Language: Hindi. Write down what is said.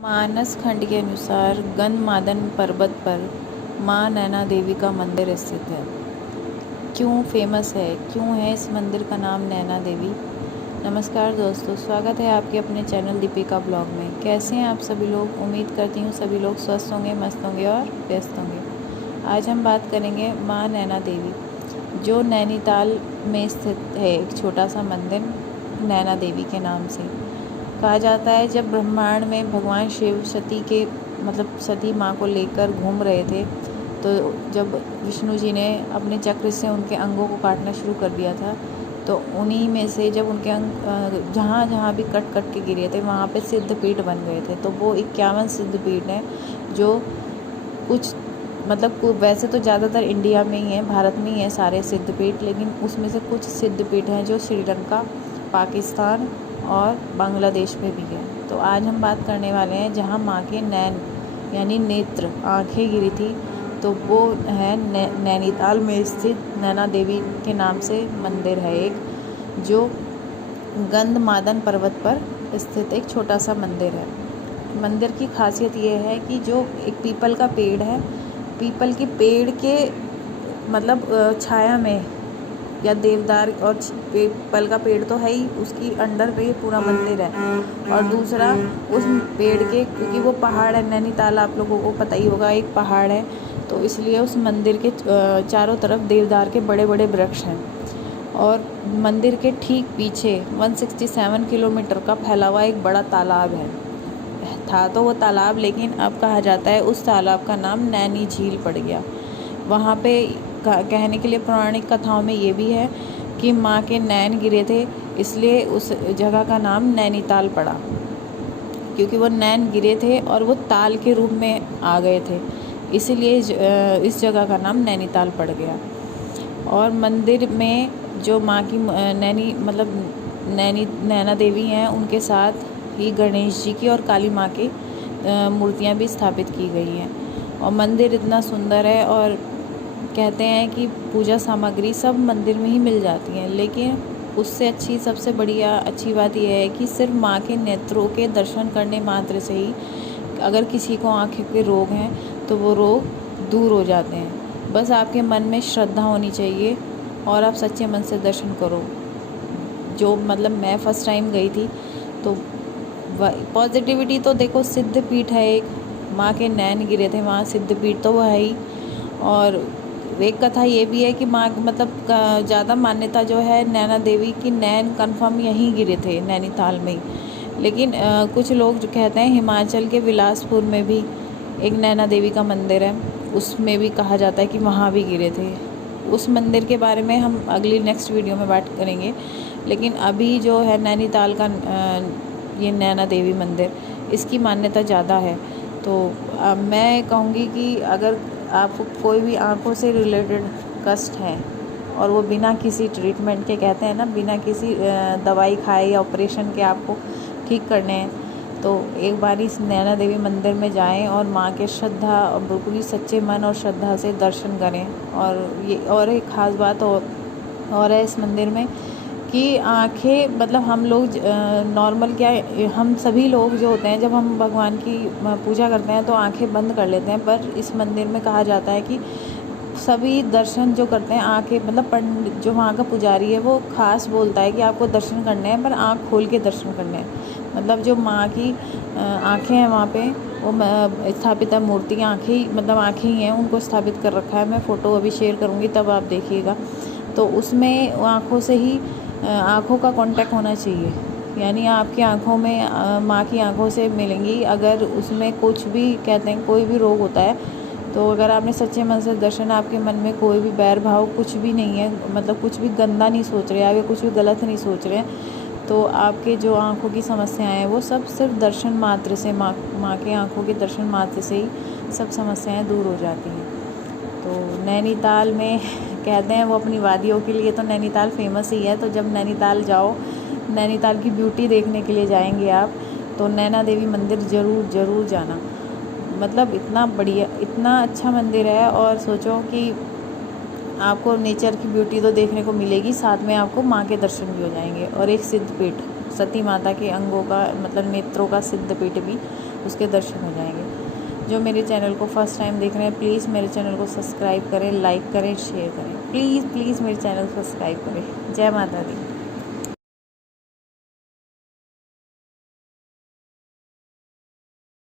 मानस खंड के अनुसार गंधमादन पर्वत पर मां नैना देवी का मंदिर स्थित है। क्यों फेमस है, क्यों है इस मंदिर का नाम नैना देवी? नमस्कार दोस्तों, स्वागत है आपके अपने चैनल दीपिका ब्लॉग में। कैसे हैं आप सभी लोग? उम्मीद करती हूँ सभी लोग स्वस्थ होंगे, मस्त होंगे और व्यस्त होंगे। आज हम बात करेंगे मां नैना देवी, जो नैनीताल में स्थित है। एक छोटा सा मंदिर नैना देवी के नाम से। कहा जाता है जब ब्रह्मांड में भगवान शिव सती माँ को लेकर घूम रहे थे, तो जब विष्णु जी ने अपने चक्र से उनके अंगों को काटना शुरू कर दिया था, तो उन्हीं में से जब उनके अंग जहाँ जहाँ भी कट कट के गिरे थे वहाँ पे सिद्धपीठ बन गए थे। तो वो 51 सिद्धपीठ हैं, जो कुछ वैसे तो ज़्यादातर इंडिया में ही है, भारत में ही है सारे सिद्धपीठ, लेकिन उसमें से कुछ सिद्धपीठ हैं जो श्रीलंका, पाकिस्तान और बांग्लादेश में भी है। तो आज हम बात करने वाले हैं जहाँ माँ के नैन यानी नेत्र आँखें गिरी थी, तो वो है नैनीताल में स्थित नैना देवी के नाम से मंदिर है एक, जो गंधमादन पर्वत पर स्थित एक छोटा सा मंदिर है। मंदिर की खासियत ये है कि जो एक पीपल का पेड़ है, पीपल के पेड़ के छाया में, या देवदार और पीपल का पेड़ तो है ही, उसकी अंडर पे पूरा मंदिर है। और दूसरा उस पेड़ के, क्योंकि वो पहाड़ है, नैनीताल आप लोगों को पता ही होगा एक पहाड़ है, तो इसलिए उस मंदिर के चारों तरफ देवदार के बड़े बड़े वृक्ष हैं। और मंदिर के ठीक पीछे 167 किलोमीटर का फैला हुआ एक बड़ा तालाब था तो वो तालाब, लेकिन अब कहा जाता है उस तालाब का नाम नैनी झील पड़ गया। वहाँ पे कहने के लिए पौराणिक कथाओं में ये भी है कि माँ के नैन गिरे थे, इसलिए उस जगह का नाम नैनीताल पड़ा, क्योंकि वो नैन गिरे थे और वो ताल के रूप में आ गए थे, इसीलिए इस जगह का नाम नैनीताल पड़ गया। और मंदिर में जो माँ की नैना देवी हैं, उनके साथ ही गणेश जी की और काली माँ की मूर्तियाँ भी स्थापित की गई हैं। और मंदिर इतना सुंदर है, और कहते हैं कि पूजा सामग्री सब मंदिर में ही मिल जाती हैं, लेकिन उससे सबसे बढ़िया अच्छी बात यह है कि सिर्फ माँ के नेत्रों के दर्शन करने मात्र से ही, अगर किसी को आँखें के रोग हैं तो वो रोग दूर हो जाते हैं। बस आपके मन में श्रद्धा होनी चाहिए और आप सच्चे मन से दर्शन करो। जो मैं फर्स्ट टाइम गई थी, तो पॉजिटिविटी तो देखो, सिद्धपीठ है एक, माँ के नैन गिरे थे वहाँ, सिद्धपीठ तो वो है ही। और एक कथा ये भी है कि माँ ज़्यादा मान्यता जो है नैना देवी की, नैन कंफर्म यहीं गिरे थे नैनीताल में ही। लेकिन कुछ लोग जो कहते हैं हिमाचल के बिलासपुर में भी एक नैना देवी का मंदिर है, उसमें भी कहा जाता है कि वहाँ भी गिरे थे। उस मंदिर के बारे में हम अगली नेक्स्ट वीडियो में बात करेंगे, लेकिन अभी जो है नैनीताल का ये नैना देवी मंदिर, इसकी मान्यता ज़्यादा है। तो मैं कहूँगी कि अगर आपको कोई भी आँखों से रिलेटेड कष्ट है, और वो बिना किसी ट्रीटमेंट के, कहते हैं ना, बिना किसी दवाई खाए या ऑपरेशन के आपको ठीक करने हैं, तो एक बार इस नैना देवी मंदिर में जाएं और माँ के श्रद्धा और बिल्कुल ही सच्चे मन और श्रद्धा से दर्शन करें। और एक ख़ास बात और है इस मंदिर में कि आँखें हम लोग नॉर्मल क्या, हम सभी लोग जो होते हैं, जब हम भगवान की पूजा करते हैं तो आँखें बंद कर लेते हैं, पर इस मंदिर में कहा जाता है कि सभी दर्शन जो करते हैं, आँखें पंडित जो वहाँ का पुजारी है वो खास बोलता है कि आपको दर्शन करने हैं, पर आँख खोल के दर्शन करने हैं। जो माँ की आँखें हैं वहाँ पे, वो स्थापित है मूर्ति, आँखें ही हैं, उनको स्थापित कर रखा है। मैं फ़ोटो अभी शेयर करूँगी, तब आप देखिएगा। तो उसमें आँखों से ही आँखों का कांटेक्ट होना चाहिए, यानी आपकी आँखों में माँ की आँखों से मिलेंगी। अगर उसमें कुछ भी, कहते हैं कोई भी रोग होता है, तो अगर आपने सच्चे मन से दर्शन, आपके मन में कोई भी बैर भाव कुछ भी नहीं है, कुछ भी गंदा नहीं सोच रहे आप, या कुछ भी गलत नहीं सोच रहे हैं, तो आपके जो आँखों की समस्याएं हैं वो सब सिर्फ दर्शन मात्र से, माँ के आँखों के दर्शन मात्र से ही सब समस्याएं दूर हो जाती हैं। तो नैनीताल में कहते हैं वो अपनी वादियों के लिए तो नैनीताल फेमस ही है। तो जब नैनीताल जाओ, नैनीताल की ब्यूटी देखने के लिए जाएंगे आप, तो नैना देवी मंदिर ज़रूर जाना। इतना बढ़िया, इतना अच्छा मंदिर है, और सोचो कि आपको नेचर की ब्यूटी तो देखने को मिलेगी, साथ में आपको माँ के दर्शन भी हो जाएंगे। और एक सिद्धपीठ, सती माता के अंगों का नेत्रों का सिद्धपीठ भी उसके दर्शन हो जाएंगे। जो मेरे चैनल को फर्स्ट टाइम देख रहे हैं प्लीज़ मेरे चैनल को सब्सक्राइब करें, लाइक करें, शेयर करें। प्लीज़ प्लीज़ मेरे चैनल को सब्सक्राइब करें। जय माता दी।